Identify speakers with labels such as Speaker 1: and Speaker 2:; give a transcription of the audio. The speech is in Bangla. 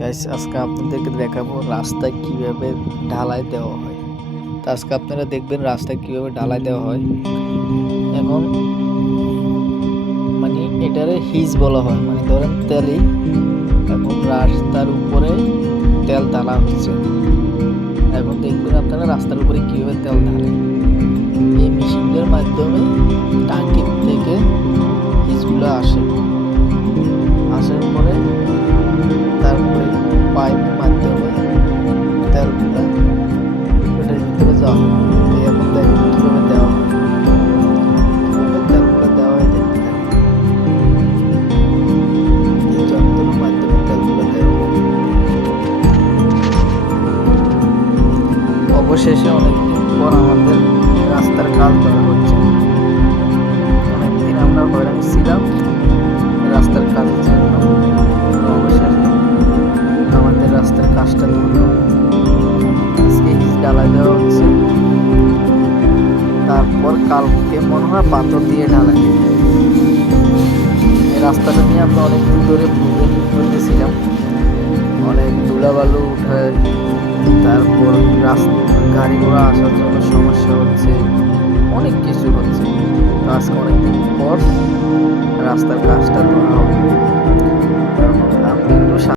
Speaker 1: গাইস আজকে আপনাদেরকে দেখাবো রাস্তায় কীভাবে ঢালাই দেওয়া হয়। তো আজকে আপনারা দেখবেন রাস্তায় কীভাবে ঢালাই দেওয়া হয়। এখন মানে এটারে হিজ বলা হয়। মানে ধরেন তেলই এখন রাস্তার উপরে তেল ঢালা হচ্ছে। এখন দেখবেন আপনারা রাস্তার উপরে কীভাবে তেল ঢালে। এই মেশিনটার মাধ্যমে টাঙ্কির থেকে হিজগুলো আসে। অবশেষে অনেকদিন পর আমাদের রাস্তার কাজ ঢালাই দেওয়া হচ্ছে। তারপর কালকে মনে হয় পাথর দিয়ে ঢালাই। এই রাস্তাটা নিয়ে আমরা অনেকদিন ধরে ঘুরতেছিলাম অনেক ধুলাবালু উঠায় তারপর রাস্তা গাড়ি ঘোড়া আসার জন্য সমস্যা হচ্ছে, অনেক কিছু হচ্ছে। আজকে অনেকদিন পর রাস্তার কাজটা ধরা হবে।